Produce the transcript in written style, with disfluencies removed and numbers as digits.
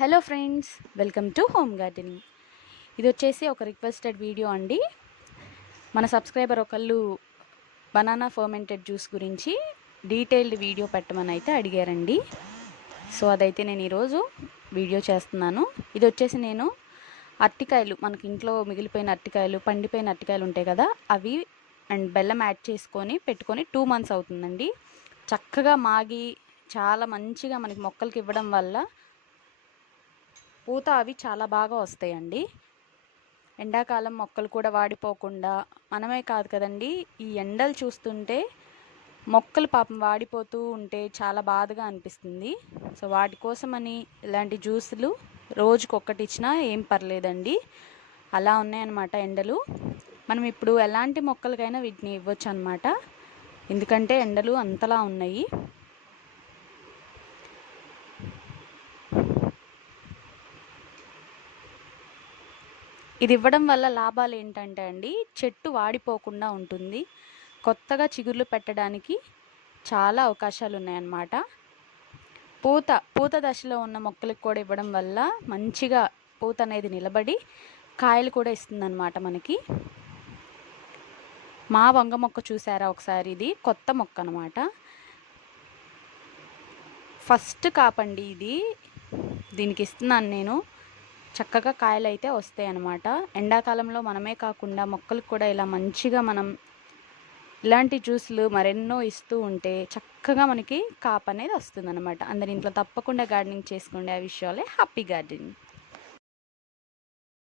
Hello friends, welcome to home gardening. ఇది వచ్చేసి ఒక రిక్వెస్టెడ్ వీడియో అండి. మన సబ్స్క్రైబర్ ఒకళ్ళు బనానా ఫర్మెంటెడ్ జ్యూస్ గురించి డీటెయిల్డ్ వీడియో పెట్టమని అయితే అడిగారండి. సో అదైతే నేను ఈరోజు వీడియో చేస్తున్నాను. ఇది వచ్చేసి నేను అరటికాయలు, మనకి ఇంట్లో మిగిలిపోయిన అరటికాయలు, పండిపోయిన అరటికాయలు ఉంటాయి కదా, అవి అండ్ బెల్లం యాడ్ చేసుకొని పెట్టుకొని 2 months అవుతుందండి. చక్కగా మాగి చాలా మంచిగా మనకి మొక్కలకి ఇవ్వడం వల్ల పూత అవి చాలా బాగా వస్తాయండి. ఎండాకాలం మొక్కలు కూడా వాడిపోకుండా, మనమే కాదు కదండి, ఈ ఎండలు చూస్తుంటే మొక్కలు పాపం వాడిపోతూ ఉంటే చాలా బాధగా అనిపిస్తుంది. సో వాటి కోసమని ఇలాంటి జ్యూసులు రోజుకొకటి ఇచ్చినా ఏం పర్లేదండి. అలా ఉన్నాయన్నమాట ఎండలు. మనం ఇప్పుడు ఎలాంటి మొక్కలకైనా వీటిని ఇవ్వచ్చు అనమాట, ఎందుకంటే ఎండలు అంతలా ఉన్నాయి. ఇది ఇవ్వడం వల్ల లాభాలు ఏంటంటే అండి, చెట్టు వాడిపోకుండా ఉంటుంది. కొత్తగా చిగుర్లు పెట్టడానికి చాలా అవకాశాలు ఉన్నాయన్నమాట. పూత దశలో ఉన్న మొక్కలకు కూడా ఇవ్వడం వల్ల మంచిగా పూత అనేది నిలబడి కాయలు కూడా ఇస్తుందన్నమాట మనకి. మా వంగ మొక్క చూసారా ఒకసారి, ఇది కొత్త మొక్క అనమాట. ఫస్ట్ కాపండి ఇది, దీనికి ఇస్తున్నాను నేను. చక్కగా కాయలు అయితే వస్తాయి అన్నమాట. ఎండాకాలంలో మనమే కాకుండా మొక్కలకు కూడా ఇలా మంచిగా మనం ఇలాంటి జ్యూస్లు మరెన్నో ఇస్తూ ఉంటే చక్కగా మనకి కాపు అనేది వస్తుంది అనమాట. అందరి ఇంట్లో తప్పకుండా గార్డెనింగ్ చేసుకోండి. ఆ విషయాలే హ్యాపీ గార్డెనింగ్.